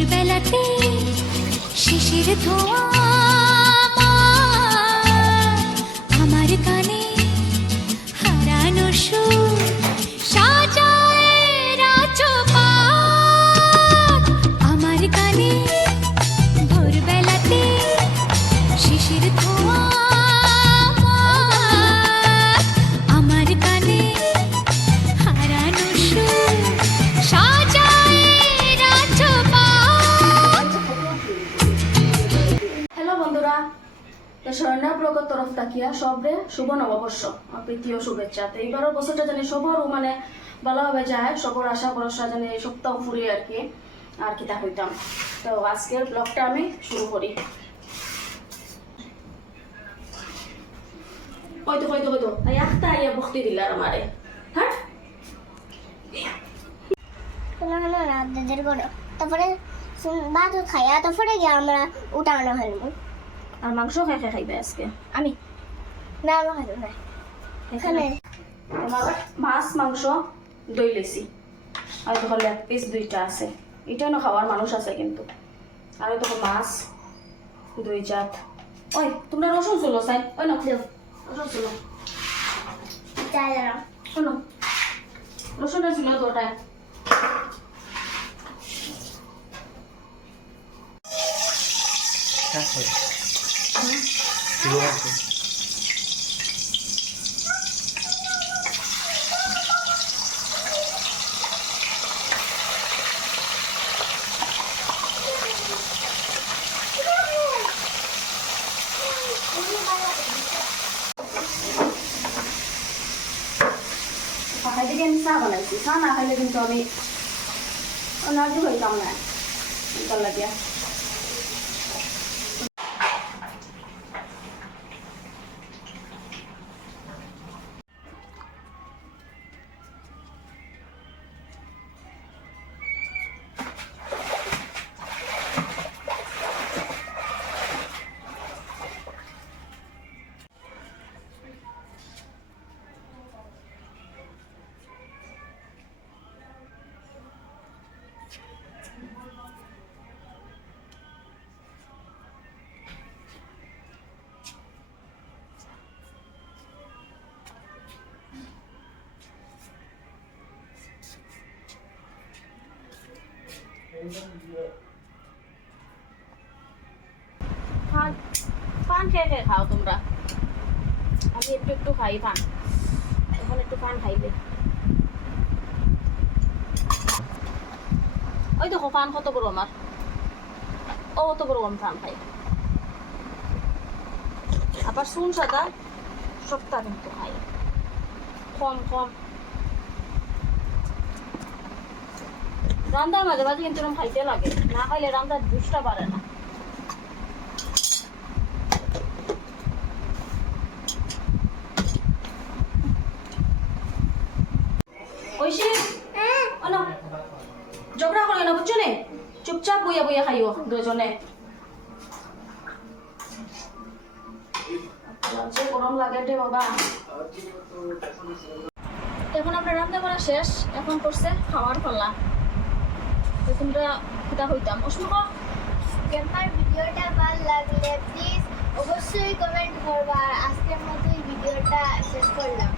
ভোরবেলাতে শিশির ধোঁয়া তরফ তাকিয়া সবরে শুভ নববর্ষ প্রীতীয় এইবারও বছরটা জানি মানে যায় সবর আশা ভরসা জানি সপ্তাহ আর কি আর কি তা হইতাম তো আজকের ব্লগটা আমি শুরু করি। হয়তো হয়তো হয়তো। তাই আইয়া আমারে হ্যাঁ রাত করে তারপরে ভাত খাইয়া তারপরে গিয়ে আমরা উঠানো হইব আর মাংস খাই খাই খাইবে আজকে। আমি? না আমরা খাইতে না এখানে তোমার মাছ মাংস দই লেছি। আর তখন লেগ পিস দুইটা আছে। এটাও না খাওয়ার মানুষ আছে কিন্তু। আর তখন মাছ দুই জাত। ওই তোমরা রসুন চলো চাই। ওই না দেও রসুন চলো। শোনো রসুনটা ছিল তোটায় খাইতে গিয়ে আমি চা বানাইছি চা না খাইলে কিন্তু আমি অনার্য হইতাম না তার লাগিয়া পান খেয়ে খেয়ে খাও তোমরা। আমি একটু একটু খাই পান। এখন একটু পান খাইবে। ওই দেখো, পান কত বড় আমার ও অত বড় আমি পান খাই আবার শুন সাদা সপ্তাহ কিন্তু খাই কম কম। রান্দার মাঝে মাঝে কিন্তু এরকম খাইতে লাগে। না খাইলে রান্দার জুসটা পারে না। এখন আমরা রান্না করা শেষ। এখন করছে খাওয়ার পাল্লা তো তোমরা কিতা হইতাম। অশুভ আমার ভিডিওটা ভালো লাগলে প্লিজ অবশ্যই কমেন্ট করবা। আজকের মতো ভিডিওটা শেষ করলাম।